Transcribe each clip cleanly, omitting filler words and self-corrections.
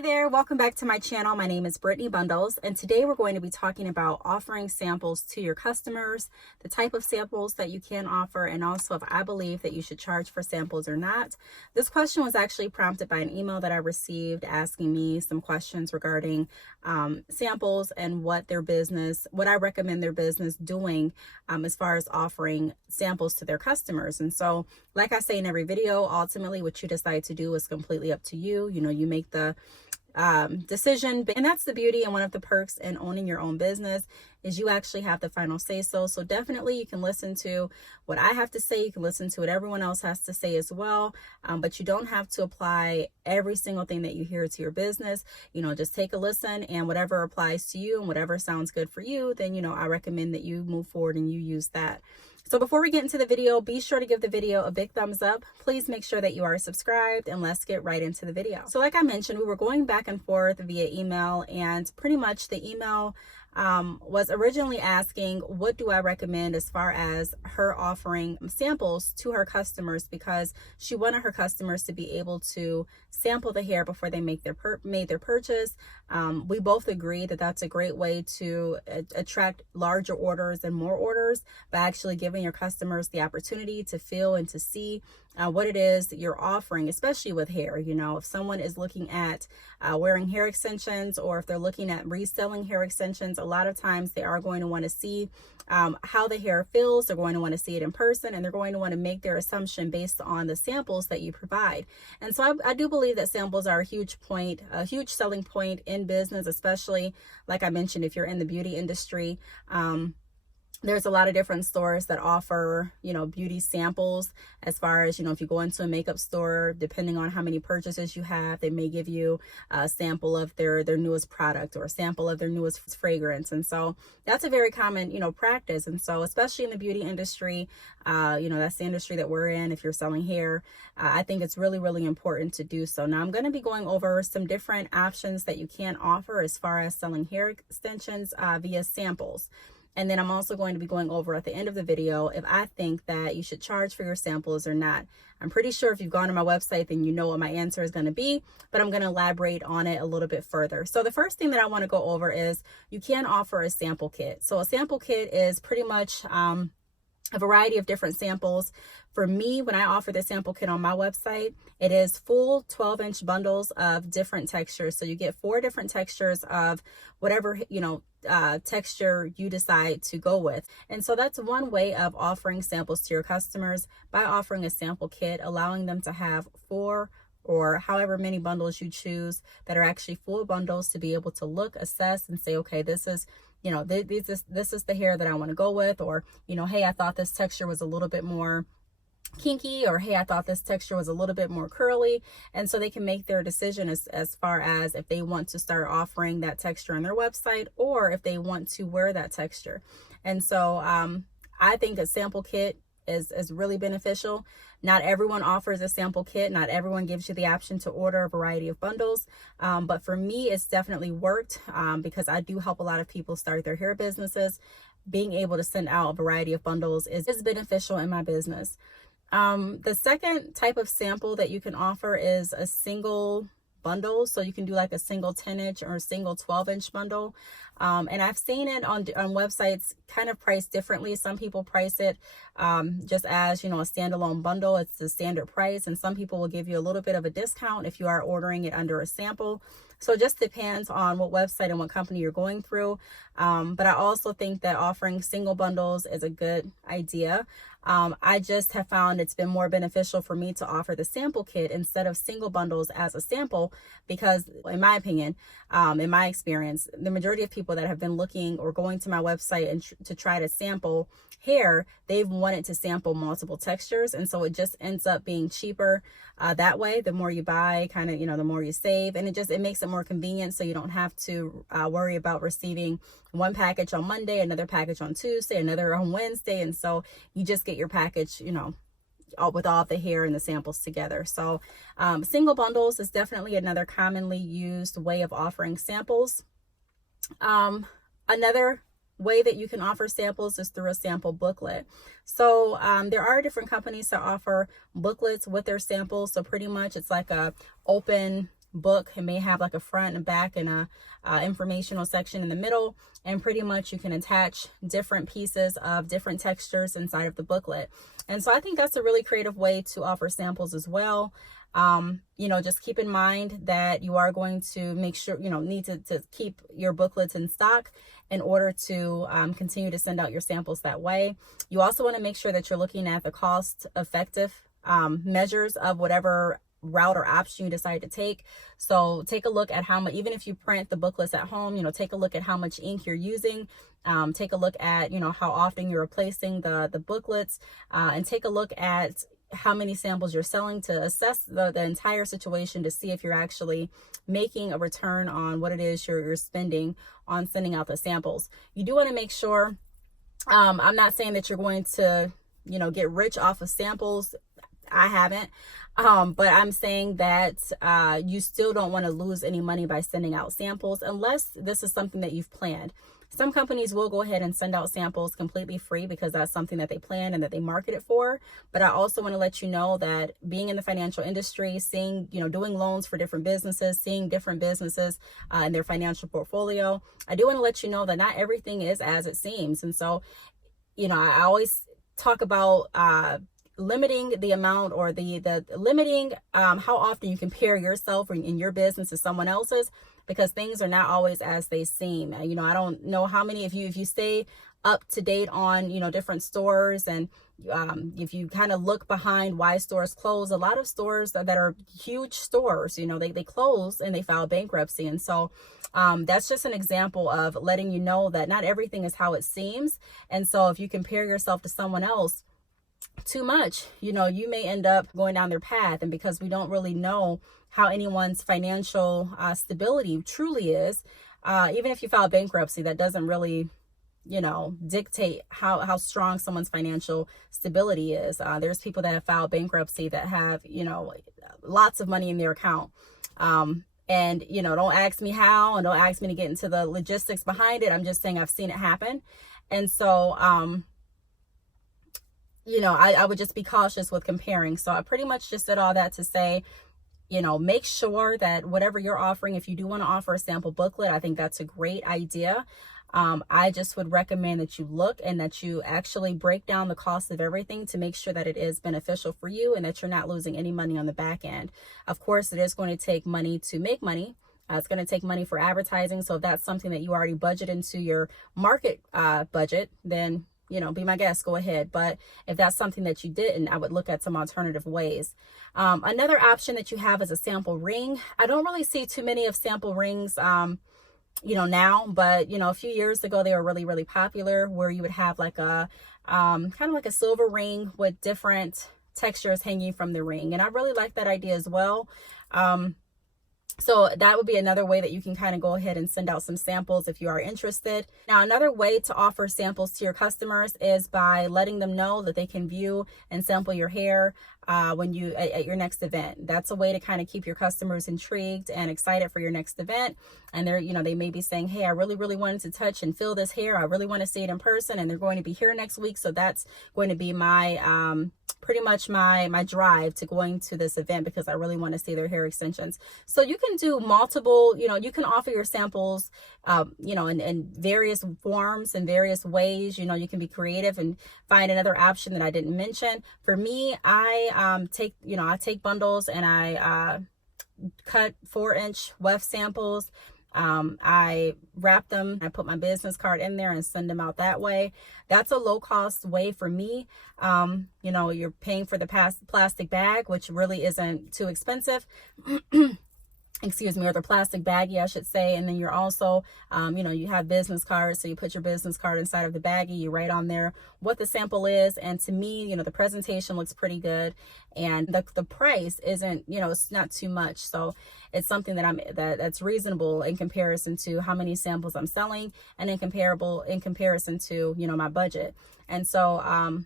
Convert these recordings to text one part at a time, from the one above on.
Hi there, welcome back to my channel. My name is Brittany Bundles, and today we're going to be talking about offering samples to your customers, the type of samples that you can offer, and also if I believe that you should charge for samples or not. This question was actually prompted by an email that I received asking me some questions regarding samples and what I recommend their business doing as far as offering samples to their customers. And so, like I say in every video, ultimately what you decide to do is completely up to you. You make the decision, and that's the beauty and one of the perks in owning your own business is you actually have the final say so definitely you can listen to what I have to say, you can listen to what everyone else has to say as well, but you don't have to apply every single thing that you hear to your business. Just take a listen, and whatever applies to you and whatever sounds good for you, then I recommend that you move forward and you use that. So before we get into the video, be sure to give the video a big thumbs up. Please make sure that you are subscribed, and let's get right into the video. So like I mentioned, we were going back and forth via email, and pretty much the email was originally asking, what do I recommend as far as her offering samples to her customers, because she wanted her customers to be able to sample the hair before they made their purchase. We both agree that that's a great way to attract larger orders and more orders by actually giving your customers the opportunity to feel and to see what it is that you're offering, especially with hair. If someone is looking at wearing hair extensions, or if they're looking at reselling hair extensions, a lot of times they are going to want to see how the hair feels. They're going to want to see it in person, and they're going to want to make their assumption based on the samples that you provide. And so I do believe that samples are a huge selling point in business, especially like I mentioned, if you're in the beauty industry. There's a lot of different stores that offer, beauty samples, as far as, if you go into a makeup store, depending on how many purchases you have, they may give you a sample of their newest product or a sample of their newest fragrance. And so that's a very common, practice. And so especially in the beauty industry, that's the industry that we're in. If you're selling hair, I think it's really, really important to do so. Now I'm going to be going over some different options that you can offer as far as selling hair extensions via samples. And then I'm also going to be going over at the end of the video if I think that you should charge for your samples or not. I'm pretty sure if you've gone to my website, then you know what my answer is going to be, but I'm going to elaborate on it a little bit further. So the first thing that I want to go over is you can offer a sample kit. So a sample kit is pretty much a variety of different samples. For me, when I offer the sample kit on my website, it is full 12-inch bundles of different textures. So you get 4 different textures of whatever, texture you decide to go with. And so that's one way of offering samples to your customers, by offering a sample kit, allowing them to have 4 or however many bundles you choose that are actually full bundles to be able to look, assess, and say, okay, this is this is the hair that I want to go with, or, hey, I thought this texture was a little bit more kinky, or hey, I thought this texture was a little bit more curly. And so they can make their decision as far as if they want to start offering that texture on their website, or if they want to wear that texture. And so I think a sample kit is really beneficial. Not everyone offers a sample kit. Not everyone gives you the option to order a variety of bundles. But for me, it's definitely worked because I do help a lot of people start their hair businesses. Being able to send out a variety of bundles is beneficial in my business. The second type of sample that you can offer is a single bundle. So you can do like a single 10-inch or a single 12-inch bundle. And I've seen it on websites kind of priced differently. Some people price it just as, a standalone bundle. It's the standard price. And some people will give you a little bit of a discount if you are ordering it under a sample. So it just depends on what website and what company you're going through. But I also think that offering single bundles is a good idea. I just have found it's been more beneficial for me to offer the sample kit instead of single bundles as a sample, because in my opinion, in my experience, the majority of people that have been looking or going to my website and to try to sample hair, they've wanted to sample multiple textures. And so it just ends up being cheaper that way. The more you buy, kind of, the more you save, and it makes it more convenient. So you don't have to worry about receiving one package on Monday, another package on Tuesday, another on Wednesday. And so you just get your package, with all of the hair and the samples together. So single bundles is definitely another commonly used way of offering samples. Another way that you can offer samples is through a sample booklet. So there are different companies that offer booklets with their samples. So pretty much it's like a open book. It may have like a front and back and a informational section in the middle, and pretty much you can attach different pieces of different textures inside of the booklet. And so I think that's a really creative way to offer samples as well. Just keep in mind that you are going to make sure, need to keep your booklets in stock in order to continue to send out your samples that way. You also want to make sure that you're looking at the cost effective measures of whatever route or option you decide to take. So take a look at how much, even if you print the booklets at home, take a look at how much ink you're using. Take a look at, how often you're replacing the booklets, and take a look at how many samples you're selling to assess the entire situation to see if you're actually making a return on what it is you're spending on sending out the samples. You do want to make sure, I'm not saying that you're going to, get rich off of samples. I haven't. But I'm saying that you still don't want to lose any money by sending out samples unless this is something that you've planned. Some companies will go ahead and send out samples completely free because that's something that they plan and that they market it for. But I also want to let you know that being in the financial industry, seeing, doing loans for different businesses, seeing different businesses and their financial portfolio, I do want to let you know that not everything is as it seems. And so, I always talk about limiting the amount or the limiting how often you compare yourself in your business to someone else's, because things are not always as they seem. I don't know how many of you, if you stay up to date on, different stores, and if you kind of look behind why stores close, a lot of stores that are huge stores, they close and they file bankruptcy. And so that's just an example of letting you know that not everything is how it seems. And so if you compare yourself to someone else too much, you may end up going down their path. And because we don't really know how anyone's financial stability truly is, even if you file bankruptcy, that doesn't really, dictate how strong someone's financial stability is. There's people that have filed bankruptcy that have, lots of money in their account. And, don't ask me how, and don't ask me to get into the logistics behind it. I'm just saying I've seen it happen. And so, I would just be cautious with comparing. So I pretty much just said all that to say, make sure that whatever you're offering, if you do want to offer a sample booklet, I think that's a great idea. I just would recommend that you look and that you actually break down the cost of everything to make sure that it is beneficial for you and that you're not losing any money on the back end. Of course, it is going to take money to make money. It's going to take money for advertising. So if that's something that you already budget into your market budget, then be my guest, go ahead. But if that's something that you didn't, I would look at some alternative ways. Another option that you have is a sample ring. I don't really see too many of sample rings, now, but, a few years ago, they were really, really popular, where you would have like a, kind of like a silver ring with different textures hanging from the ring. And I really like that idea as well. So that would be another way that you can kind of go ahead and send out some samples if you are interested. Now, another way to offer samples to your customers is by letting them know that they can view and sample your hair when you at your next event. That's a way to kind of keep your customers intrigued and excited for your next event. And they're, they may be saying, hey, I really, really wanted to touch and feel this hair. I really want to see it in person, and they're going to be here next week. So that's going to be my pretty much my drive to going to this event, because I really want to see their hair extensions. So you can do multiple, you can offer your samples, in various forms and various ways. You can be creative and find another option that I didn't mention. For me, I take bundles and I cut 4-inch weft samples. I wrap them, I put my business card in there and send them out that way. That's a low cost way for me. You're paying for the plastic bag, which really isn't too expensive. Excuse me, or the plastic baggie, I should say. And then you're also, you have business cards. So you put your business card inside of the baggie, you write on there what the sample is. And to me, the presentation looks pretty good. And the price isn't, it's not too much. So it's something that's reasonable in comparison to how many samples I'm selling, and in comparison to, my budget. And so,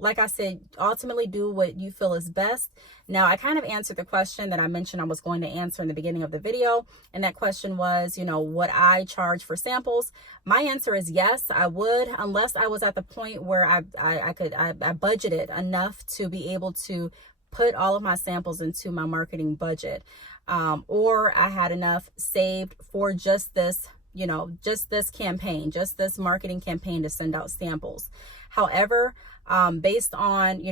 like I said, ultimately do what you feel is best. Now, I kind of answered the question that I mentioned I was going to answer in the beginning of the video. And that question was, would I charge for samples? My answer is yes, I would, unless I was at the point where I budgeted enough to be able to put all of my samples into my marketing budget, or I had enough saved for just this, just this campaign, just this marketing campaign to send out samples. However, based on,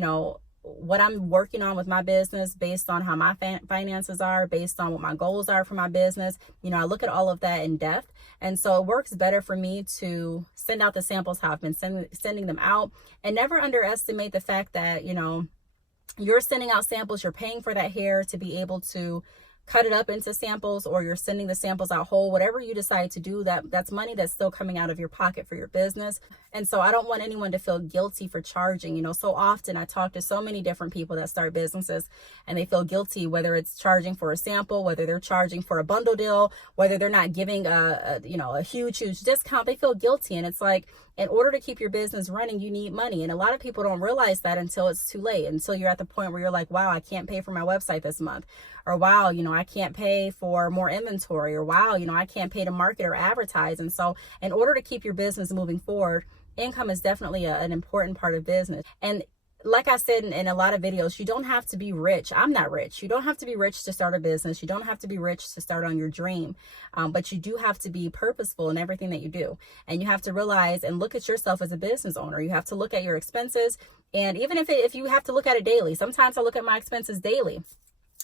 what I'm working on with my business, based on how my finances are, based on what my goals are for my business, I look at all of that in depth. And so it works better for me to send out the samples how I've been sending them out, and never underestimate the fact that, you're sending out samples, you're paying for that hair to be able to cut it up into samples, or you're sending the samples out whole. Whatever you decide to do, that's money that's still coming out of your pocket for your business. And so I don't want anyone to feel guilty for charging. So often I talk to so many different people that start businesses, and they feel guilty, whether it's charging for a sample, whether they're charging for a bundle deal, whether they're not giving a huge discount. They feel guilty. And it's like, in order to keep your business running, you need money. And a lot of people don't realize that until it's too late, until you're at the point where you're like, wow, I can't pay for my website this month. Or wow, I can't pay for more inventory. Or wow, I can't pay to market or advertise. And so in order to keep your business moving forward, income is definitely an important part of business. And like I said in a lot of videos, you don't have to be rich. I'm not rich. You don't have to be rich to start a business. You don't have to be rich to start on your dream. But you do have to be purposeful in everything that you do. And you have to realize and look at yourself as a business owner. You have to look at your expenses. And even if you have to look at it daily, sometimes I look at my expenses daily.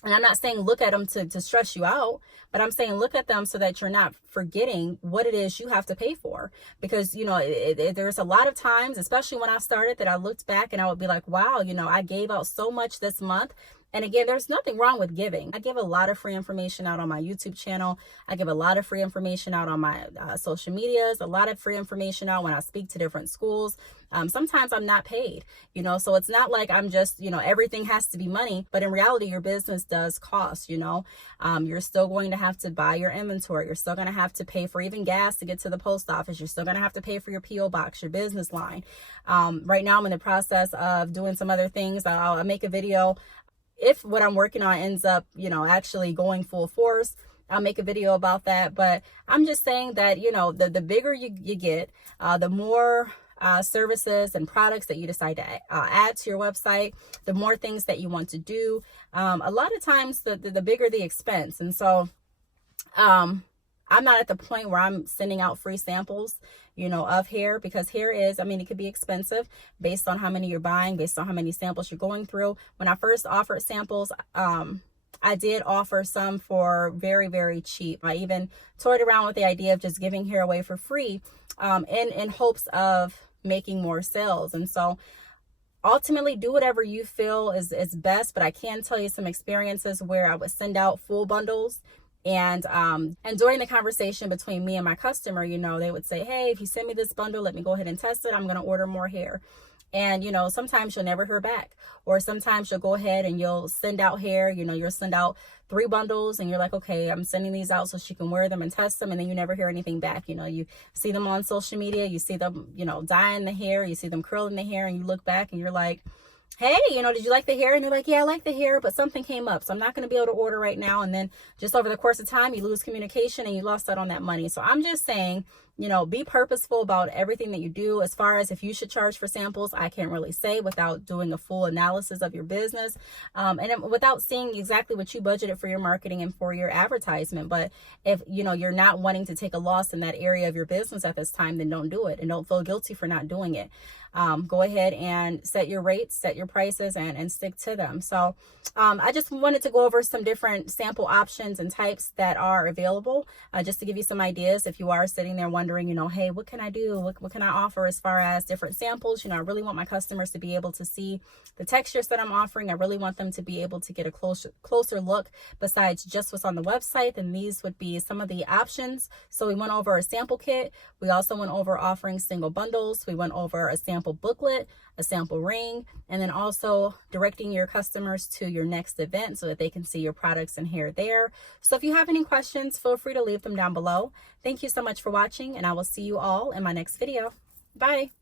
And I'm not saying look at them to stress you out, but I'm saying look at them so that you're not forgetting what it is you have to pay for. Because, there's a lot of times, especially when I started, that I looked back and I would be like, wow, I gave out so much this month. And again, there's nothing wrong with giving. I give a lot of free information out on my YouTube channel. I give a lot of free information out on my social medias, a lot of free information out when I speak to different schools. Sometimes I'm not paid, so it's not like I'm just, everything has to be money. But in reality, your business does cost, you're still going to have to buy your inventory. You're still going to have to pay for even gas to get to the post office. You're still going to have to pay for your P.O. box, your business line. Right now, I'm in the process of doing some other things. I'll make a video. If what I'm working on ends up, actually going full force, I'll make a video about that. But I'm just saying that, the bigger you get, the more services and products that you decide to add to your website, the more things that you want to do. A lot of times the bigger the expense. And so I'm not at the point where I'm sending out free samples, of hair, because hair is, it could be expensive based on how many you're buying, based on how many samples you're going through. When I first offered samples, I did offer some for very, very cheap. I even toyed around with the idea of just giving hair away for free, in hopes of making more sales. And so ultimately, do whatever you feel is best. But I can tell you some experiences where I would send out full bundles. And during the conversation between me and my customer, they would say, hey, if you send me this bundle, let me go ahead and test it. I'm going to order more hair. And, sometimes you'll never hear back, or sometimes you'll go ahead and you'll send out hair, you'll send out 3 bundles and you're like, okay, I'm sending these out so she can wear them and test them. And then you never hear anything back. You see them on social media, you see them, dyeing the hair, you see them curling the hair, and you look back and you're like, hey, did you like the hair? And they're like, yeah, I like the hair, but something came up, so I'm not going to be able to order right now. And then just over the course of time, you lose communication and you lost out on that money. So I'm just saying, be purposeful about everything that you do. As far as if you should charge for samples, I can't really say without doing a full analysis of your business, and without seeing exactly what you budgeted for your marketing and for your advertisement. But if, you're not wanting to take a loss in that area of your business at this time, then don't do it, and don't feel guilty for not doing it. Go ahead and set your rates, set your prices, and stick to them. So I just wanted to go over some different sample options and types that are available, just to give you some ideas if you are sitting there wondering, hey, what can I do? What can I offer as far as different samples? I really want my customers to be able to see the textures that I'm offering. I really want them to be able to get a closer look besides just what's on the website. And these would be some of the options. So we went over a sample kit. We also went over offering single bundles. We went over a sample booklet, a sample ring, and then also directing your customers to your next event so that they can see your products and hair there. So if you have any questions, feel free to leave them down below. Thank you so much for watching, and I will see you all in my next video. Bye.